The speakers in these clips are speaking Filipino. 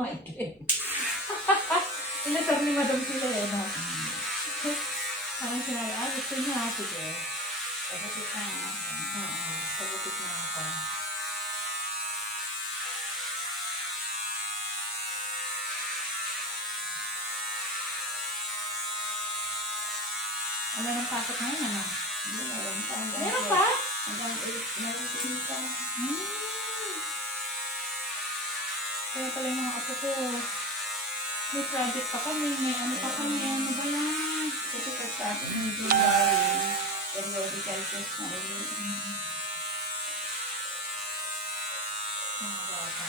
Mike. Inasar ni Madam sila eh, no? Parang sinabi, gusto niya, sige. Pagkakit na ako. Oo, pagkakit na ako. Ano nang pasok ngayon, ano? Meron pa. Meron pa? Hanggang 8, meron pa. Kaya pala yung mga apo ko. May project pa kami, may ano pa kami, ano ba yan? Kasi pagkatapos ng July, periodical test na ulit. Mga bata.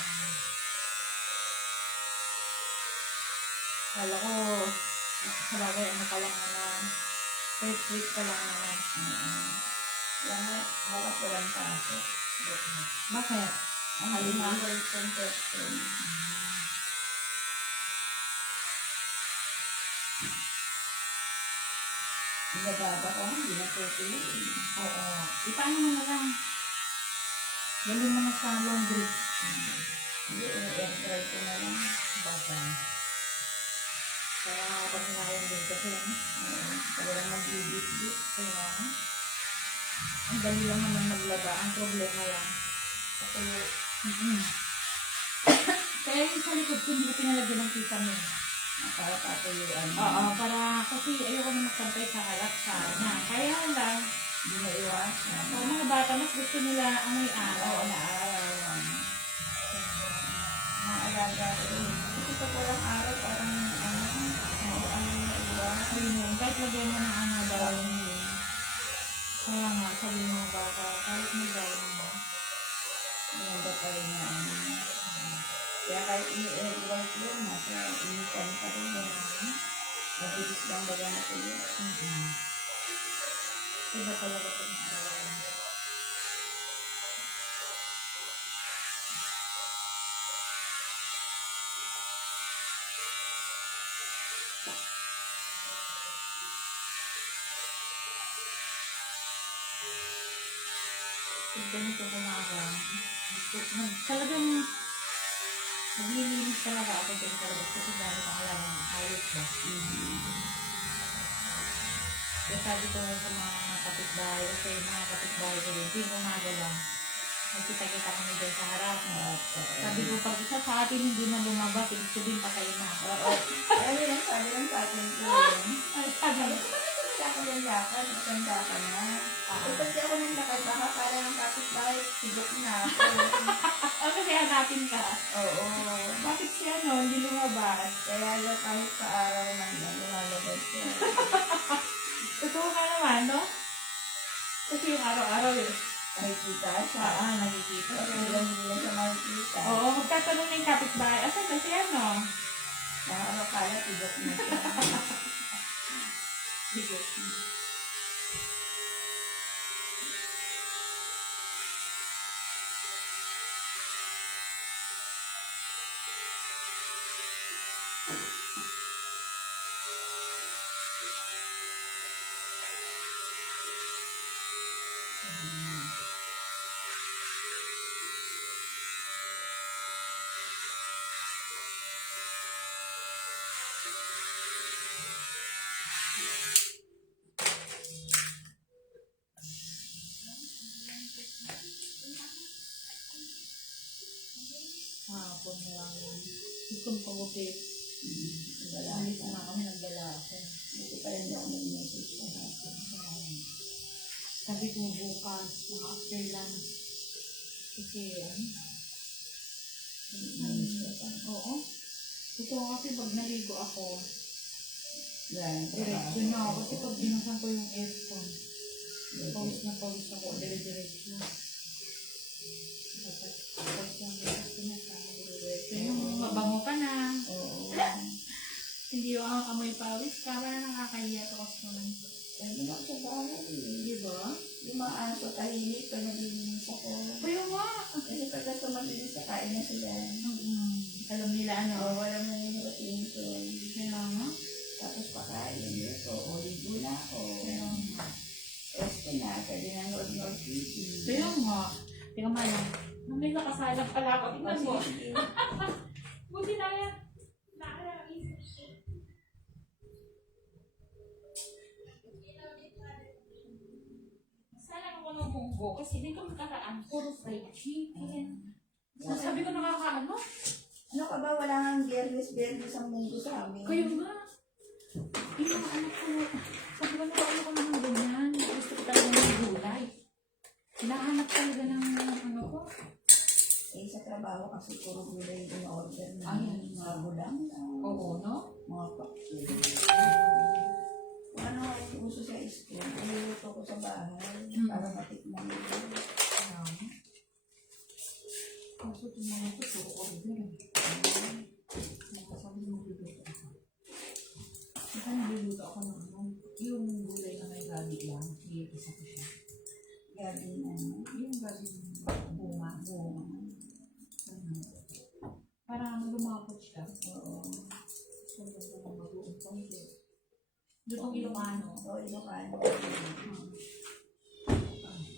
Kala ko, sabagay ano pa lang naman. First week pa lang naman. Kaya bukas walang pasok. Bakit? Ang halimagal conception. Ibababa ko, hindi na tutuloy. Oo. Ipaano mo na lang? Galing mo na sa laundry. Hindi, air dry ko na lang. Basta. Kaya nakapagnayan din kasi. Walang mag-ibig-ibig. Kaya, ang dali lang naman maglaba. Ang problema lang. Kasi Kaya yung sa likod ko, hindi ko pinalagyan ng kita mo. para patuyuan. Oo, para kasi ayoko na magsampay sa kalat sana. Kaya lang, Hindi na iwasan. mga bata mas gusto nila amoy araw. Oo, naarawan. Maalaga ko. Kasi pag walang araw, parang ano na iwasan. Ayun, kahit lagyan mo ng ano daw. Kaya nga, sabi mo bata, kahit nagawin mo. Maganda pa rin na ano. Kaya kahit i-white yun, nasa initan pa rin yun. Mabilis lang baga na po yun. Iba talaga ito ng araw. Ganito umaga. Talagang naglilinis talaga ako din talaga kasi dahil pangalan ayos ba. Kaya sabi ko sa mga kapitbahay, kasi mga kapitbahay ko din, hindi umaga lang. Nagkita-kita kami doon sa harap. Sabi ko, pag isa sa atin hindi na lumabas, ibig sabihin patay na. Kaya yun, sabi lang sa atin ko yun. Ay, sabi ko, Kasi ako ng lakad, matanda ka na. Pag ako ng lakad, baka para ng kapitbahay, sigok na ako. kasi hanapin ka. Oo. Bakit siya no, hindi lumabas? Kaya lang kahit sa araw man lang, lumalabas siya. Totoo ka naman, no? Kasi yung araw-araw eh. Nakikita siya. Nakikita. Kasi ilan nila siya makikita. Oo, magtatanong ng kapitbahay, asan na siya, no? Kaya ano kala, sigok na siya. Sige. Hapon na lang yun. Gusto mo pag-upit. Alis na kami, nagdala ako. Hindi pa rin ako nag-message sa hapon. Sabi ko bukas, mga after lunch. Kasi, oo. Ito kasi pag naligo ako, Yan. diretso na ako. Kasi pag binasan ko yung aircon, pawis na pawis ako, dire-diretso. Dapat, pawis lang diretso na sa diretso. Yung mabango ka na. Oo. Hindi yung amoy pawis ka, wala nakakahiya to kasi naman. Kaya naman sa bahay. Di ba? Yung mga aso tahimik pag naglilinis ako. Kaya nga. Kasi pagka tumalinis sa kain na sila. Alam nila ano. Oo, walang naniniwatiin ko. Kaya nga. Tapos pakain ito. O ligo na ako. Kaya nga. Esto na. Pwede na Nord TV. Kaya nga. Tingnan mo lang. May nakasalang pala ako. Tingnan mo. Sige. Buti na yan. munggo. Kasi dito magkaraan, puro fried chicken. Sabi ko nakakaano. Ano ka ba? Wala nga biyernes ang mundo sa amin. Kayo nga. Yung anak ko. Sabi ko ano ko naman ganyan. Gusto ko talaga ng gulay. Hinahanap talaga ng ano ko. Eh, sa trabaho kasi puro gulay yung in-order na. Ay, mga gulang. Oo, no? Mga pakil. Ano yung uso sa school? Niluluto ko sa bahay para matikman nila. Kaso tingnan ko, puro order. Sabi mo, biluto ako. Saka nabiluto ako ng ano, yung gulay na may gabi lang. Iisa ko siya. Gabi na. Yung gabi bunga. Parang lumapot siya. Oo. So, yung mag-uong konti. Lutong Ilocano. Oo, Ilocano.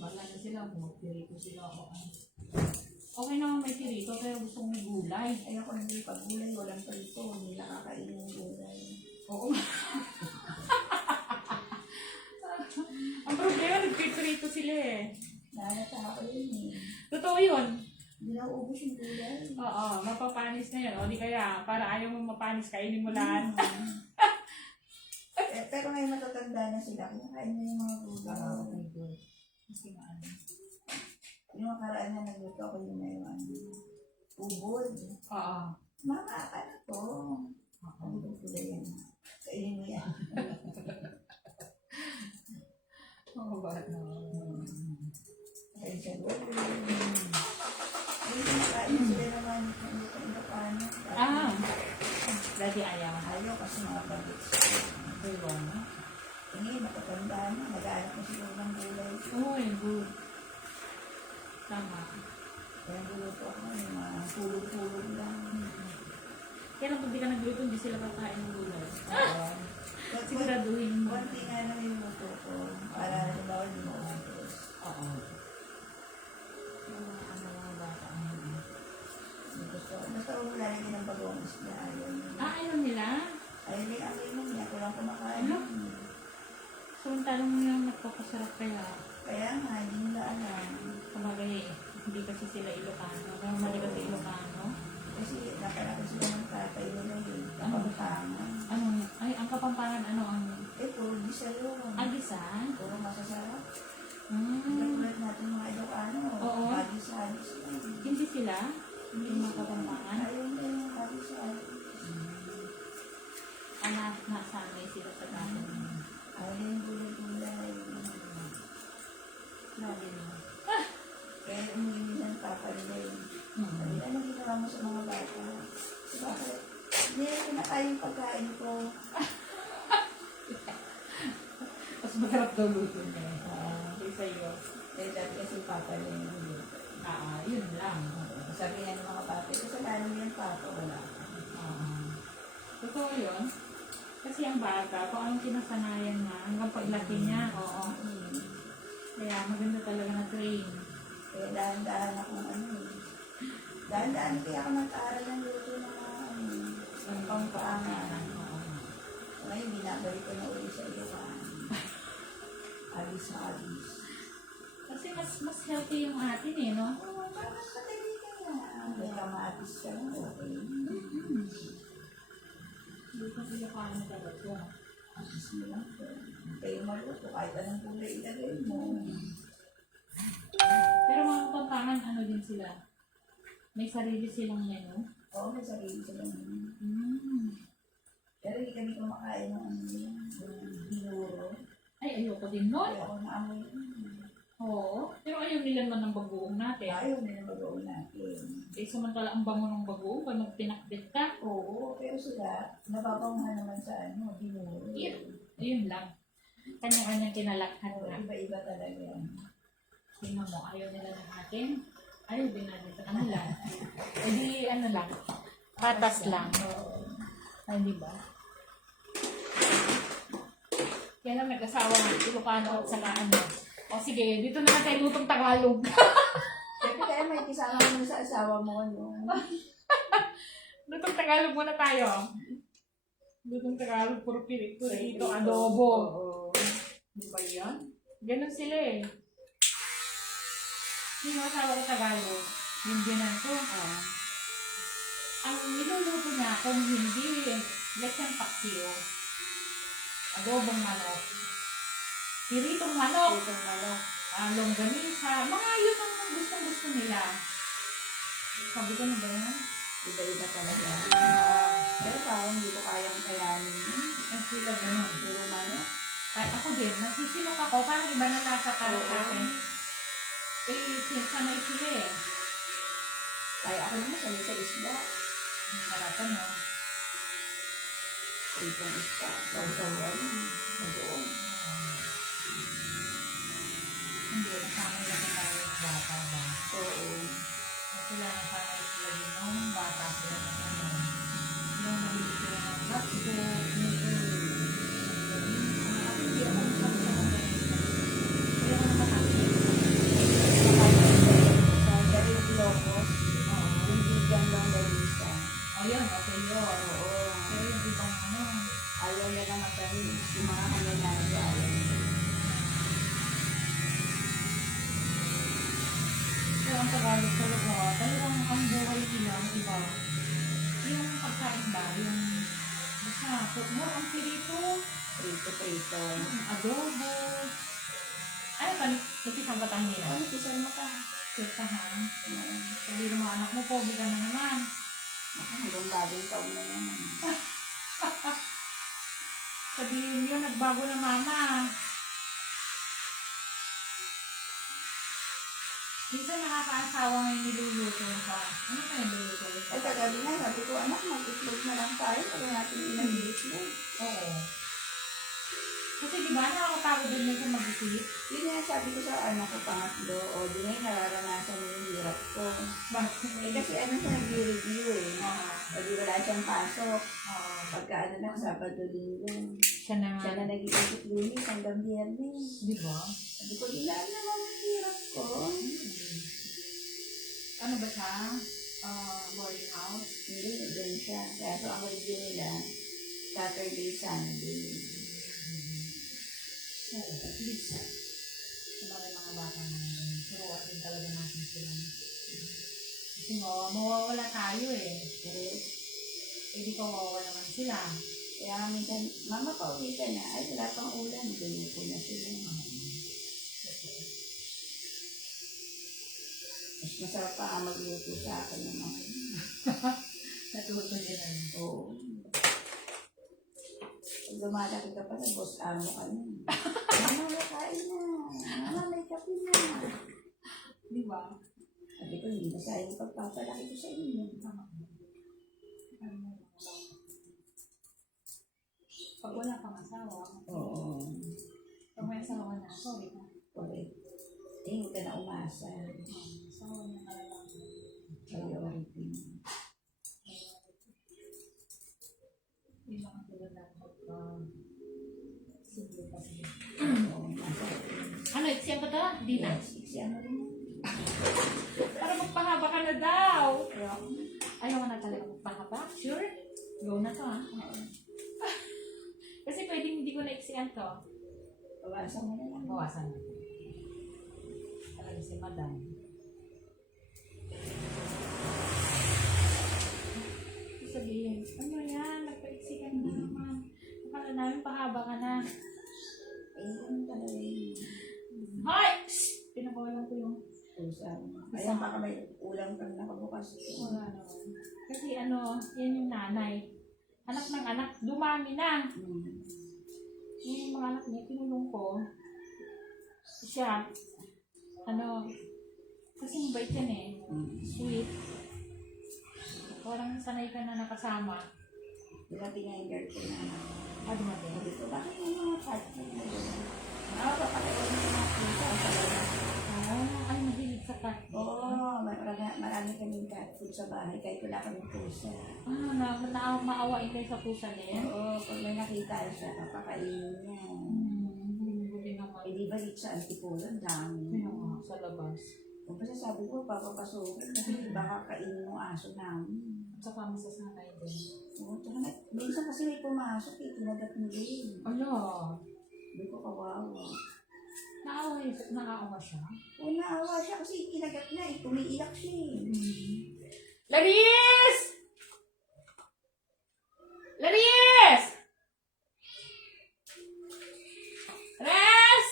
Wala na sila, pirito sila ako. Okay naman may pirito, pero gusto kong may gulay. Ay, ako hindi pag gulay, walang palito. Hindi nakakainin yung gulay. Oo. Ang problema, nagpipirito sila eh. Nalata ako yun eh. Totoo yun. Hindi na ubus yung gulay. Oo, mapapanis na yun. O di kaya, para ayaw mo mapanis, kainin mo lahat. Pero ngayon matatanda na sila. Kumakain na yung mga gulay. Kasi nga ano. Yung makaraan na nagluto ako yung may ubod. Oo. Mama, ano to? Ano itong gulay yan? Kainin mo yan. Oo, bakit na? Kain siya gulay. Ay, kumakain sila naman. Ano ito, Ilocano. Dati ayaw. Ayaw kasi mga bagets. Tulong na. Eh, matatanda na. Nag-aanap na siguro ng gulay. Oo, good. Tama. Kaya guluto ako yung mga pulog-pulog lang. Kaya lang kung di ka nagluto, hindi sila kakain ng gulay. Oo. Siguraduhin mo. Konti nga lang yung luto ko. Para halimbawa di mo ubos. Oo. Yung mga bata ngayon. Gusto ko. Basta huwag mo lalagyan ng bagonis na ayaw nila. Ayaw nila? Ayaw nila ang yun niya. Kung lang kumakain. Ano? Samantalang mo yung nagpapasarap kaya. Kaya nga, hindi nila alam. Kumagay, hindi kasi sila Ilocano. Kaya mali kasi Ilocano. Kasi nakalaki sila ng tatay nila yun. Kapampangan. Ano? Ay, ang Kapampangan, ano ang... Eh, puro bisa yun. Agisan? Puro masasarap. Katulad natin mga Ilocano. Oo. Hadis-hadis lang. Hindi sila? Yung mga Kapampangan? Ayaw nila yung hadis-hadis. Nasanay sila sa dati. Ayaw nila yung gulay-gulay. Grabe no. Kaya umuwi ng papa nila yun. Sabi, ano ginawa mo sa mga bata? Bakit? Hindi na kinakain yung pagkain ko. Mas masarap daw luto niya. Kaysa iyo. Eh, dati kasi yung papa nila yung luto. Yun lang. Sabi nga ng mga papa, kasalanan mo yung papa, wala. Totoo yun. Kasi ang bata, kung anong kinasanayan niya, hanggang paglaki niya, oo. Kaya maganda talaga na train. Kaya dahan-dahan akong ano eh. Dahan-dahan kaya ako nag-aaral ng luto ng mga ano. Ng pangpaangan. Ngayon, binabalik ko na uli sa iyo ka. Alis na alis. Kasi mas healthy yung atin eh, no? Oo, parang madali ka na. May kamatis ka lang, okay. Hindi ko sila paano talaga. Alis mo lang po. Kayo maluto, kahit anong kulay ilagay mo. Pero mga Kapampangan, ano din sila? May sarili silang menu. Oo, may sarili sila naman. Pero hindi kami kumakain ng ano yun, yung binuro. Ay, ayoko din nun. Kaya ako naamoy yun. Oo. Pero ayaw nila naman ng bagoong natin. Ayaw nila mag-uwi natin. Eh, samantala ang bango ng bagoong, pag pinakbit ka, Oo, pero sila, napapanguhan naman sa ano, binuro. ayun lang. Kanya-kanyang kinalakhan Oo, na. iba-iba talaga yan. Tingnan mo, ayaw nila ng atin. Ayaw din natin sa kanila. Eh di, ano lang, patas lang. Oo. Ay, di ba? Kaya lang nag-asawa ng Ilocano at saka ano. O sige, dito na tayo lutong Tagalog. Siyempre kaya may kisama mo sa asawa mo, no? Lutong Tagalog muna tayo. Lutong Tagalog, puro pirito, adobo. Oo. Di ba yan? Ganun sila eh. Yung asawa ko Tagalog, yung binan ko. Ang niluluto niya kung hindi, lechon paksiyo, adobong manok, piritong manok, Itong manok. longganisa, mga yun ang gustong-gusto nila. Sabi ko na ba yan? Iba-iba talaga. Pero parang hindi ko kayang kayanin yun. Ang sila ganun. Puro manok. Kahit ako din, nagsisilok ako, parang iba na nasa para sa akin. Sanay sila eh. Kaya ako naman sanay sa isda. Ang harapan mo. Itong isda. Sausawan. Doon. Hindi, nasanay na sila yung bata ba? Oo. Sila nasanay sila din nung bata sila na ano. Yung nabili sila ng hotdog, hindi ako masabi sa mga hindi ako nakakasya. Sa Darin Ilocos. Yung vegan lang daw isa. Ayun, okay yun. Oo. Pero yung ibang ano, Ayaw niya na matamis. Yung mga kanyanaya. Ayaw niya. pero ang Tagalog talaga, talagang ang buhay nila, iba. Yung pagkain ba, yung basta, more ang pirito, Prito-prito. adobo. Ano ka, napisang batang nila? Ano, pisan mo ka? Kirtahan. Sabi ng mga anak mo, pogi ka na naman. Hanggang bagong taon na naman. Sabihin yun, nagbago na mama. Minsan nakakaasawa ngayon niluluto ka. Ano ka yung niluluto? Ay, kagabi nga, sabi ko, anak, mag-itlog na lang tayo. Pag natin ilang itlog. Oo. Kasi di ba nakakapagod din na kung mag-isip? Yun nga sabi ko sa anak ko, pangatlo, o di na yung nararanasan mo yung hirap ko. Eh kasi ano siya nag-review eh. Oo. O di wala siyang pasok. Oo. Pagka ano lang, Sabado, Linggo. Siya na Siya na nag-iisip lunis hanggang Biyernes. Di ba? Sabi ko, ilaan naman ang hirap ko. Ano ba siya? Boarding house? Hindi, doon siya. Kaya so ang review nila, Saturday, Sunday. Oo. At least, sa mga bata na turuan din talaga natin sila. Kasi mawawala tayo eh. Yes. Eh di mawawala naman sila. Kaya minsan, mama, pauwi ka na. Ay, wala pang ulan. Dulupo na sila. Mas masarap pa ang magluto sa akin ng mga yun. Natuto din na yun. Oo. Pag lumalaki ka pa sa boss, amo ka na. Mama, kain na. Mama, may kape na. Di ba? Sabi ko, hindi na sayang pagpapalaki ko sa inyo. Pag wala kang asawa, Oo. pag may asawa na, sorry na. Correct. Eh, huwag ka na umasa. Asawa na talaga. Priority. Yung mga tulad na pagka simple kasi. Oo, nasa. Ano, eksyan ka to? Di na. Siksi, ano rin. Para magpahaba ka na daw. Ayaw ka na talaga magpahaba? Sure? Go na to ha. Kasi pwedeng hindi ko na-eksiyan to. Bawasan mo na lang. Bawasan mo. Talaga si madam. Sabihin, ano yan? Nagpa-eksi ka na naman. Akala namin pahaba ka na. Eh, ganun talaga yun. Hoy! Shhh! Pinabawalan ko yung Pusa. Ayan, baka may ulang kang nakabukas. wala naman. Kasi ano, yan yung nanay. Anak ng anak, dumami na. Yung mga anak niya, tinulong ko. Siya, ano, kasi mabait yan eh. Sweet. Parang sanay ka na nakasama. Dumating nga yung girlfriend na anak. Dumating. Sabi ko, bakit yung mga partner na yun? Papakaiwan mo yung mga pusa. Ay, mahilig sa cat. Oo, marami kaming cat food sa bahay kahit wala kaming pusa. Maawain kayo sa pusa niya. Oo, pag may nakita siya, papakainin niya. Buti naman. Eh, di ba dito sa Antipolo, ang dami. Kaya nga, sa labas. Kung pa sabi ko, papapasukin kasi baka kainin mo aso namin. At saka masasanay din. Oo, tsaka minsan kasi may pumasok eh, kinagat mo din. Ano? Hindi ko kawawa. Naawa siya. O naawa siya kasi kinagat na eh. Umiiyak siya eh. Laris! Laris! Res!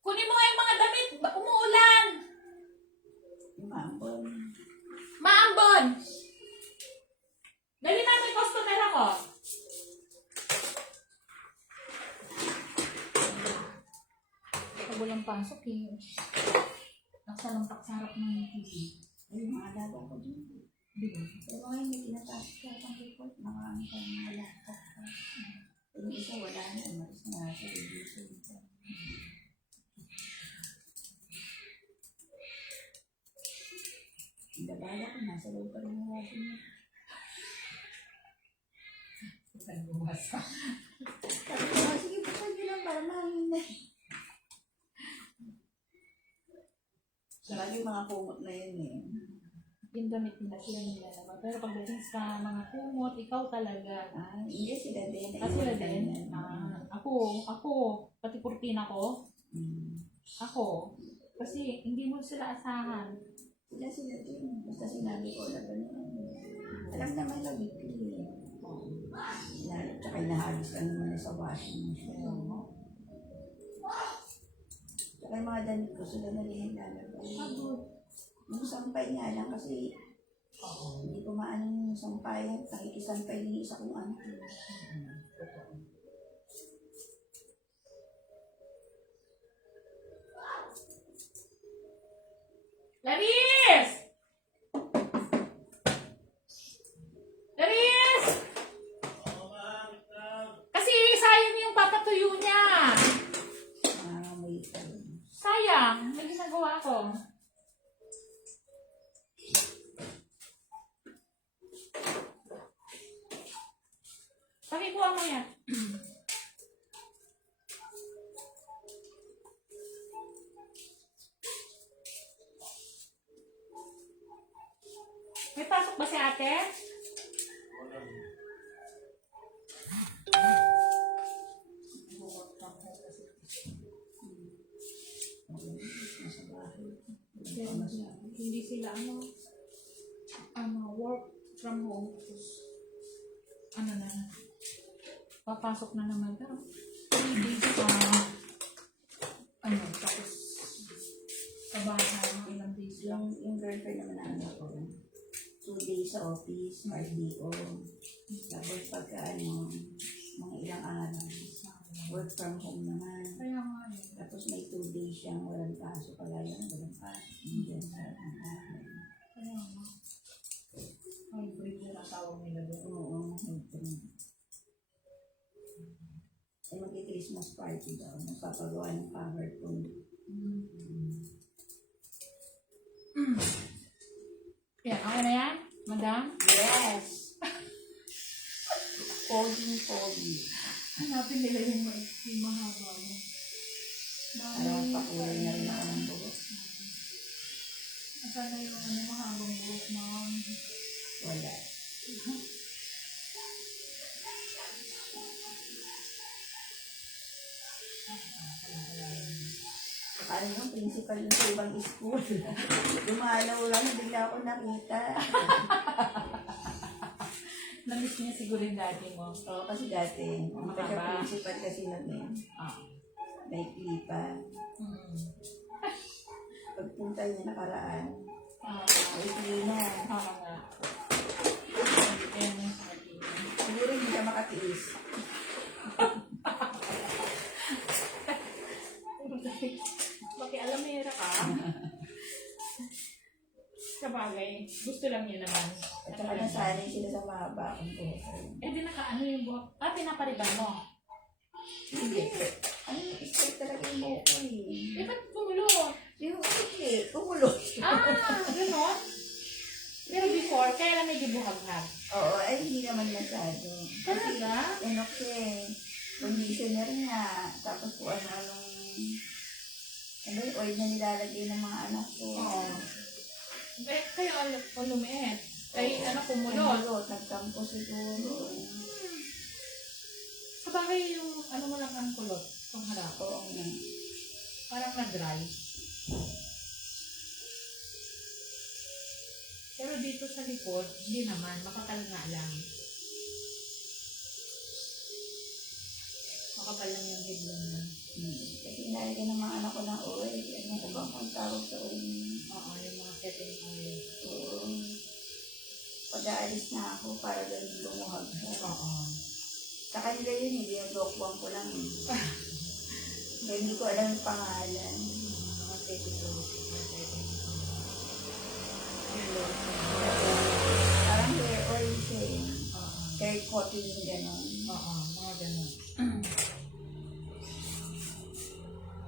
Kunin mo nga yung mga damit. Umuulan. Umambon. Maambon! Dali na, may customer ako. Pag walang pasok eh. Nasa lampak sa harap ng TV. Ay, mga alaga ko dito. Pero ngayon may tinataas siya ang report. Mga laptop. Yung isa wala na. Umalis na siya. Ang dabala ko. Nasa loob pa rin yung washing niya. Saan bumasa? Sabi ko, sige po sa lang para mahangin na. Sarap yung mga kumot na yun eh. Yung damit nila sila nila naman. Pero pagdating sa mga kumot, ikaw talaga. Ah, hindi sila din. Sila din. Ako, pati kurtina ko. Ako. Kasi hindi mo sila asahan. Sila din. Basta sinabi ko na gano'n. Alam naman lang weekly eh. Tsaka inahagis ka naman sa washing machine. Tsaka yung mga damit ko, sila na rin lalabay. Yung sampay nga lang kasi hindi ko maano yung sampay. Nakikisampay din isa kong anak. Laris! Laris! Kasi sayang yung papatuyo niya. May ito. Sayang. May ginagawa ko. Pakikuha mo yan. May pasok ba si ate? Nasa bahay. Hindi sila work from home. Tapos, papasok na naman daw. 3 days tapos sa bahay, ilang days lang. Yung girlfriend naman na anak ko, 2 days sa office, RDO. Tapos pagka mga ilang araw, work from home naman. Kaya nga Tapos may 2 days siyang walang pasok. Kagaya na walang pasok. Hindi sa bahay. Kaya nga. Hybrid yung asawa nila doon. Oo, hybrid. Ay magki-Christmas party daw. Nagpapagawa ng PowerPoint. Yan, okay na yan? Madam? Yes! Pogi. Hanapin nila yung mahaba mo. Parang pakulay na rin ako ng buhok. Asan na yung mahabang buhok mo? Wala. Parang yung principal yung sa ibang school. Dumalaw lang, bigla ako nakita. Namiss niya siguro yung dati mo. Oo, kasi dati, ang principal kasi nun eh. May klipa. Pagpunta niya nakaraan, may klina. Oo nga. Ayan yung party. Siguro hindi siya makatiis. Makialamera ka. Sabagay, gusto lang niya naman. At saka nasanay sila sa mahaba akong buhok. Eh di nakaano yung buhok? Pinapariban mo. Hindi. Ano yung straight talaga yung buhok ko eh. Eh, ba't tumulo? Yung hindi, kumulot. Gano'n? Pero before, kaya lang medyo buhag-hag. Oo, ay hindi naman masyado. Talaga? Okay. Conditioner nga. Tapos kung ano-anong oil na nilalagay ng mga anak ko. Oo. Eh, kayo lumiit. Ay, kumulot. Kumulot. Nagkampo siguro. Sa bagay yung ano mo lang ang kulot. Kung harap. Oo nga. Parang na-dry. Pero dito sa likod, hindi naman. Makapal nga lang. Makapal lang yung headland niya. Kasi nalagyan ng mga anak ko ng oil. Ano ko ba kung tawag sa oil? Oo, yung mga setting oil. Oo. Pag-aalis na ako para ganun lumuhag siya. Oo. Sa kanila yun, hindi yung dokwang ko lang. Kaya hindi ko alam yung pangalan. Mga setting oil. Mga setting oil. Parang hair oil siya eh. Oo. Hair coating gano'n. Oo, mga ganun.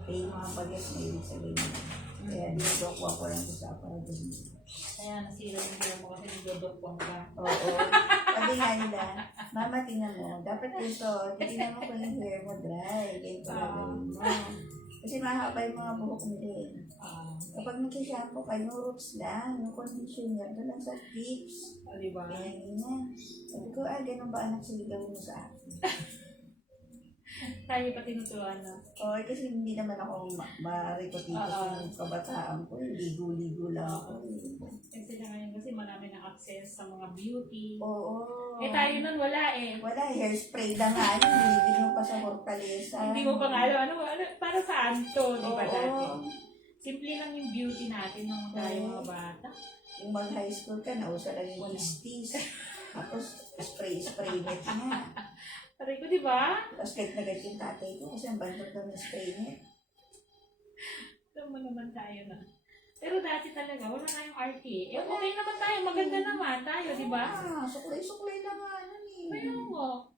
Kaya yung mga bagay na ibig sabihin. Kaya dinodokwa ko lang sa aparador. Kaya nasira yung hair mo kasi nagdodokwang ka. Oo. Sabi nga nila, mama, tingnan mo, dapat dito, tingnan mo kung yung hair mo dry. Ganyan ko gagawin mo. Kasi mahaba yung mga buhok nila eh. Kapag nag-shampoo ka, yung roots lang, yung conditioner, doon lang sa tips. Diba? Ganyan. Sabi ko, ganun ba anak sige gawin mo sa akin? Tayo pa tinuturuan na. Oo, kasi hindi naman ako marikot-ikot yung kabataan ko. Ligo-ligo lang ako. Kasi na ngayon kasi marami na access sa mga beauty. Oo. Eh tayo nun wala eh. Wala, hairspray lang nga. Bibili mo pa sa Fortaleza. Hindi mo pa nga alam, ano, para saan to, di ba Oo. dati? Simple lang yung beauty natin nung tayo mga bata. Yung mag-high school ka, nausa lang yung kistis. Tapos, spray-spray net nga. Sabi ko, di ba? Tapos kahit nagat yung tatay ko, kasi ang bandot daw ng spray net. Ito mo naman tayo na. Pero dati talaga, wala tayong RT. Eh, okay naman tayo, maganda naman tayo, di ba? Suklay-suklay lang nga nun eh. Kaya mo.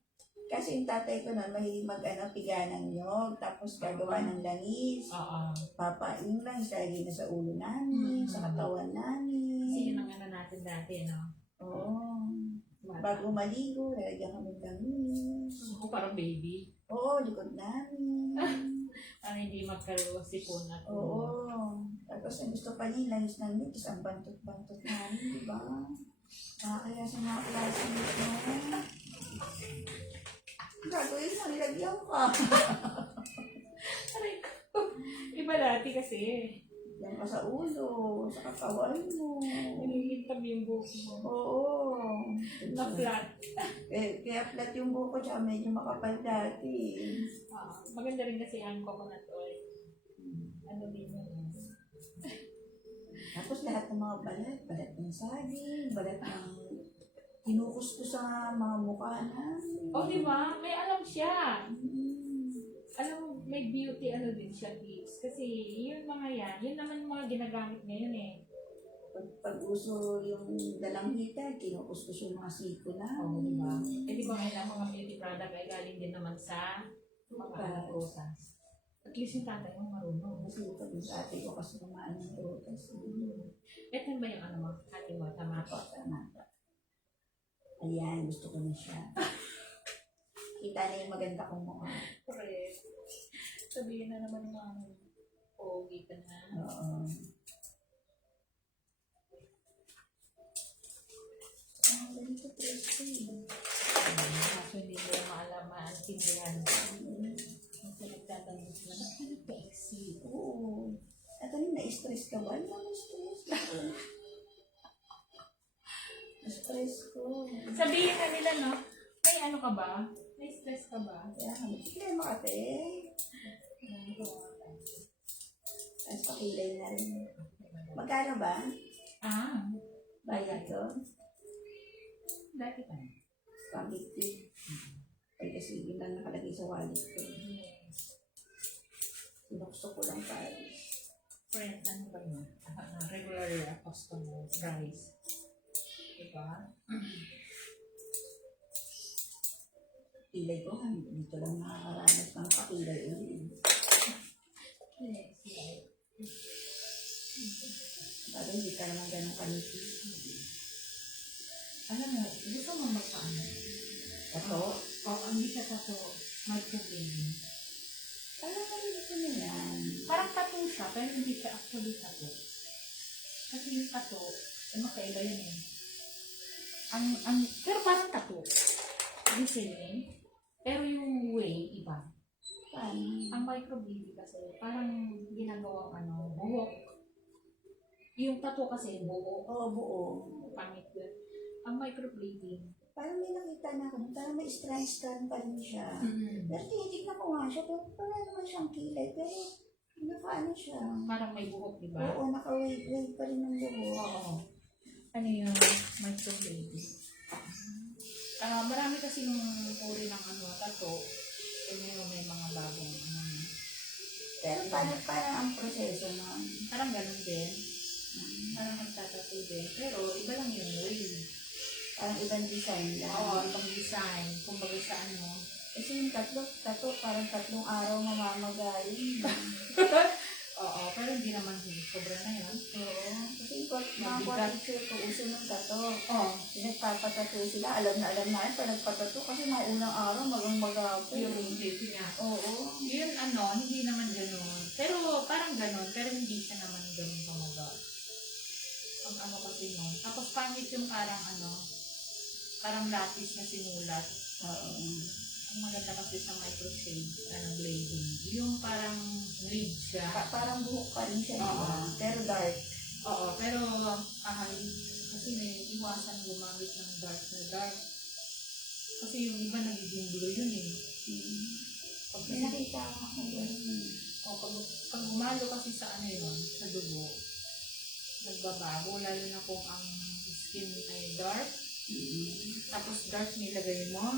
Kasi yung tatay ko nun, mahilig piga ng nyog, tapos gagawa ng langis. Oo. Papain lang, isalagay na sa ulo namin, sa katawan namin. Kasi yun ang ano natin dati, no? Oo. Bago maligo, lalagyan kami ng langis. Ako parang baby. Oo, likod namin. Para hindi magkaroon sipon at Oo. Tapos ang gusto pa niya, langis ng tapos ang bantot-bantot namin, di ba? Kaya sa mga klase nito. Gagawin mo, nilagyan ka. Aray ko. Iba dati kasi. Yan ka sa ulo, sa katawan mo. Nililintab yung buhok mo. Oo. Na flat. Kaya flat yung buhok ko, tsaka medyo makapal dati. Maganda rin kasi ang coconut oil. Ano din yun? Tapos lahat ng mga balat ng saging, balat ng kinukus ko sa mga mukha namin. Oh, di ba? May alam siya. Alam mo, may beauty ano din siya, tips. Kasi yun mga yan, yun naman mga ginagamit ngayon eh. Pag uso yung dalanghita, kinukuskus yung mga siko na. Oo, di ba? Eh, di ba ngayon ang mga beauty product ay galing din naman sa mga rosas. At least yung tatay mo marunong. Kasi pag yung ate ko kasi kumaan ng prutas. Ito ba yung ano mo? Ate mo, tamato. Tama. Ayan, gusto ko na siya. Kita na yung maganda kong mukha. Correct. Sabihin na naman mga ano, pogi ka na. Oo. Ganito Tracy. Kaso hindi mo maalam, maintindihan. Kasi nagtatanong sila, bakit nagpa-exit? Oo. At ano, na-stress ka ba? Na-stress ko. Na-stress ko. Sabihin na nila, no? May ano ka ba? May stress ka ba? Kaya kami, sige mo ate. Tapos pakilay na rin. Magkano ba? Ah, Bayad ko? dati pa. 150. Ay kasi yun lang nakalagay sa wallet ko. Sinukso ko lang para. Friend, ano ba yun? Regular customer price. Diba? Pilay ko, dito lang nakakaranas ng pakilay ulit. Bagay, hindi ka naman ganun kanipis. Alam mo, gusto mo magpaano? Tato? Oo, hindi siya tato. Microblading. Alam mo rin ito na yan. Parang tattoo siya, pero hindi siya actually tattoo. Kasi yung tattoo, makaiba yun eh. Pero parang tattoo. Listening. Pero yung way, iba. Paano? Ang microblading kasi, parang ginagawang buhok. Yung tattoo kasi, buhok. Oo, buo. Pangit yun. Ang microblading. Parang may nakita na ako, parang may strand pa rin siya. Pero tinitignan ko nga siya, pero parang naman siyang kilay. Pero nakaano siya. Parang may buhok, di ba? Oo, naka-wave pa rin ng buhok. Oo. Ano yung microblading? Marami kasi yung uri ng tattoo. Eh, ngayon may mga bagong Pero parang ang proseso nun. parang ganun din. Parang magtatattoo din. Pero iba lang yung way. Parang ibang design lang. Oo, ibang design. Kumbaga sa Kasi yung tato, parang 3 araw mamamagayin. Oo, pero hindi naman sobra na yun. Oo. Kasi mga Mabigat. teacher ko, uso ng tato. Oo. Nagpapatato sila. Alam na pag nagpatato kasi mga unang araw magapo. Yung baby niya. Oo. Yun hindi naman ganun. Pero parang ganun. Pero hindi siya naman ganun kamaga. Ang kasi nun. Tapos pangit yung parang lapis na sinulat. Oo. Ang maganda kasi sa microshade, grading. Yung parang grid siya. Parang buhok pa rin siya. Oo. Diba? Pero dark. Oo, pero kasi may iwasan gumamit ng dark na dark. Kasi yung iba nagiging blue yun eh. Pag, May nakita ako ganun. pag gumalo kasi sa yun, sa dugo, nagbabago, lalo na kung ang skin ay dark. Tapos dark nilagay mo,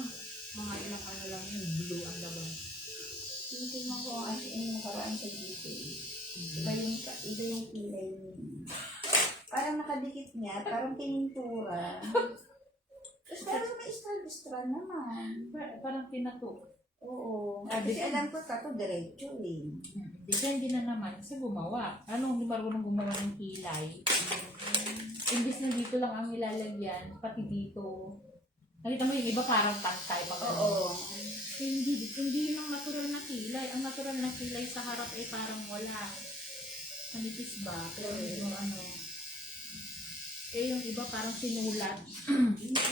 mga ilang lang yun, blue ang laban. Tingnan ko ang nakaraan sa detail. Iba yung kilay niya. Parang nakadikit niya, parang pinintura. Tapos parang may strand naman. Parang pinato. Oo. Kasi alam ko tato diretso eh. Depende na naman sa gumawa. Hindi marunong gumawa ng kilay. Imbis na dito lang ang ilalagyan, pati dito. Nakita mo yung iba parang pantay pag Oo. Hindi yun ang natural na kilay. Ang natural na kilay sa harap ay parang wala. Manipis ba? Pero yung yung iba parang sinulat.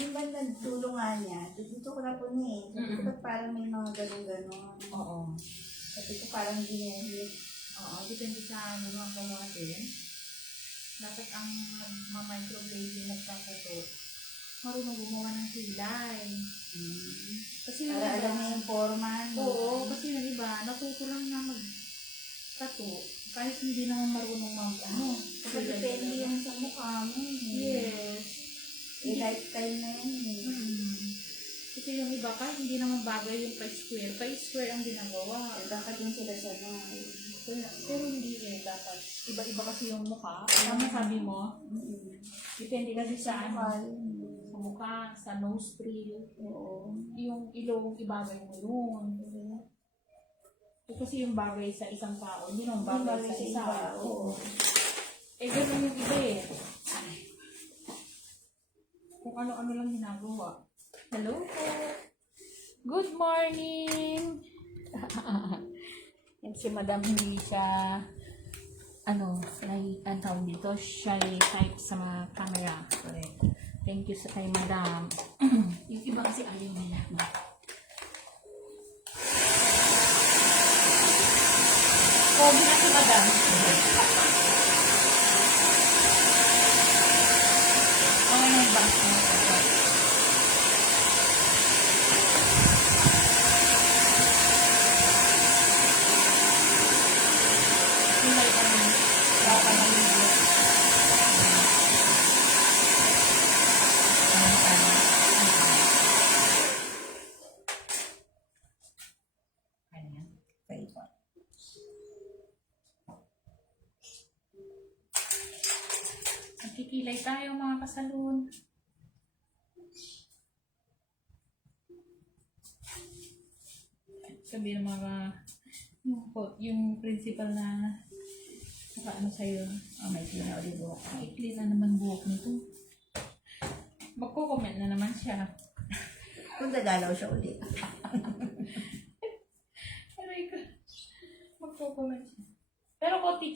Yung bandang dulo nga niya, dito ko na po niya eh. Sabi ko parang may mga ganun-ganon. Oo. Sabi ko parang ginuhit. Oo, depende sa mga gawa din. Dapat ang microblading nagtatato, marunong gumawa ng kilay. Kasi yung Para iba, alam niya yung forma. oo, kasi yung iba, natuto lang na mag-tato. Kahit hindi naman marunong Kasi depende yan sa mukha mo. Yes. Eh, lifetime na yan eh. Kasi yung iba, kahit hindi naman bagay yung pa-square ang ginagawa. Dapat yung sila sa Pero hindi dapat. Iba-iba kasi yung mukha. Tama sabi mo, depende kasi sa sa mukha, sa nostril. Oo. Yung ilong, ibagay mo yun. Kasi yung bagay sa isang tao, hindi naman bagay sa isa. Oo. Ganun yung iba eh. Kung ano-ano lang ginagawa. Hello po. Good morning. Yan si Madam, hindi siya ang tawag dito, shy type sa mga camera. Correct. Thank you sa kay Madam. Yung iba kasi ayaw nila. Pogi na si Madam. Ang bangs mo. Hinay ka naman. Baka naman yun. Magkikilay tayo mga kasalun. Sabi ng mga yung principal na sa'yo. May pinaulit buhok. Maikli na naman buhok nito. Magko-comment na naman siya. Kung dadalaw siya ulit. Aray ko. Magko-comment siya. Pero